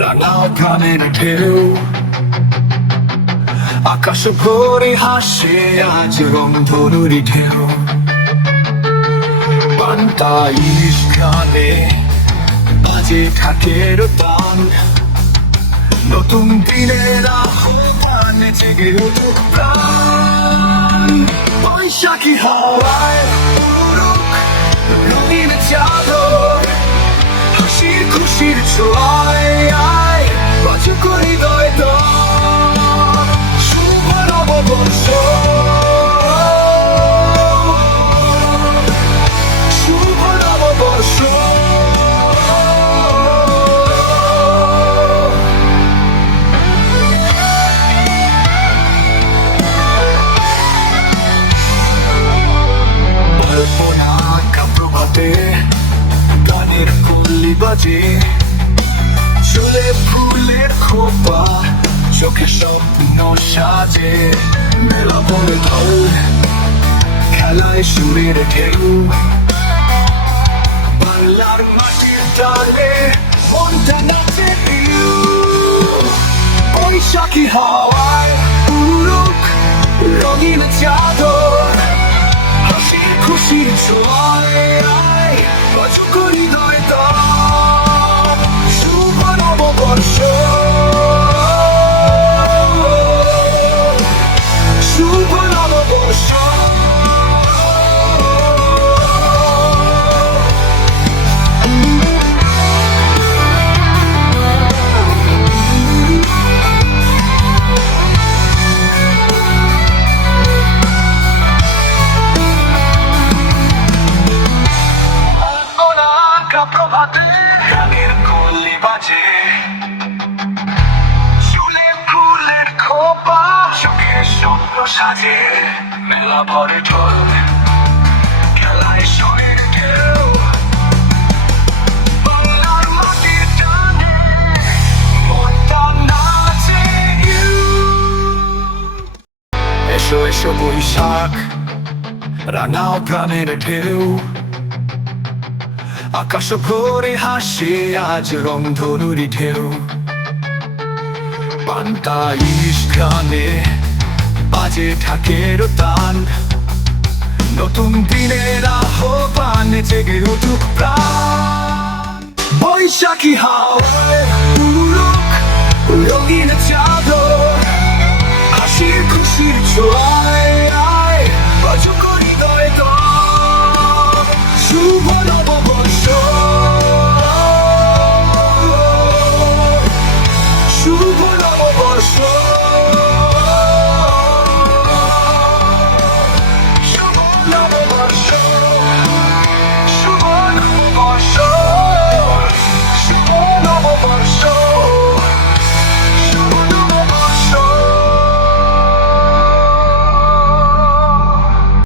রাঙাও প্রাণের ঢেউ আকাশ ভরে হাসে আজ রং ধরুরি ঢেউ পান্তা ইস গানে বাজে ঠাকের তান নতুন দিনের আহ্বান জেগে উঠুক প্রাণ বৈশাখী হাওয়ায় রঙিন হাসির খুশির ছোঁয়ায় বাজুক হৃদয় দর বাজে চলে ফুলের খোপা, চোখে স্বপ্ন সাজে, মেলা বলে ঢল, খেলায় সুরের ঢেউ। বাংলার মাটির তালে মনটা নাচে বৈশাখী হাওয়ায় উড়ুক রঙিন চাদর, হাসির খুশির ছোঁয়ায় আয়, বাজুক হৃদয় স্বপ্ন সাজে মেলা ভরে ঢোল। খেলায় শরীর ঢেউ। এসো এসো বৈশাখ রাঙাও প্রাণের ঢেউ। আকাশ ভরে হাসে আজ রং ধনুরি ঢেউ। পান্তা ইস গানে বাজে ঠাকের তান নতুন দিনের আহ্বান, জেগে উঠুক প্রাণ। বৈশাখী হাওয়ায় উড়ুক রঙিন চাদর। হাসির খুশির ছোঁয়ায় আয় বাজুক হৃদয় দর শুভ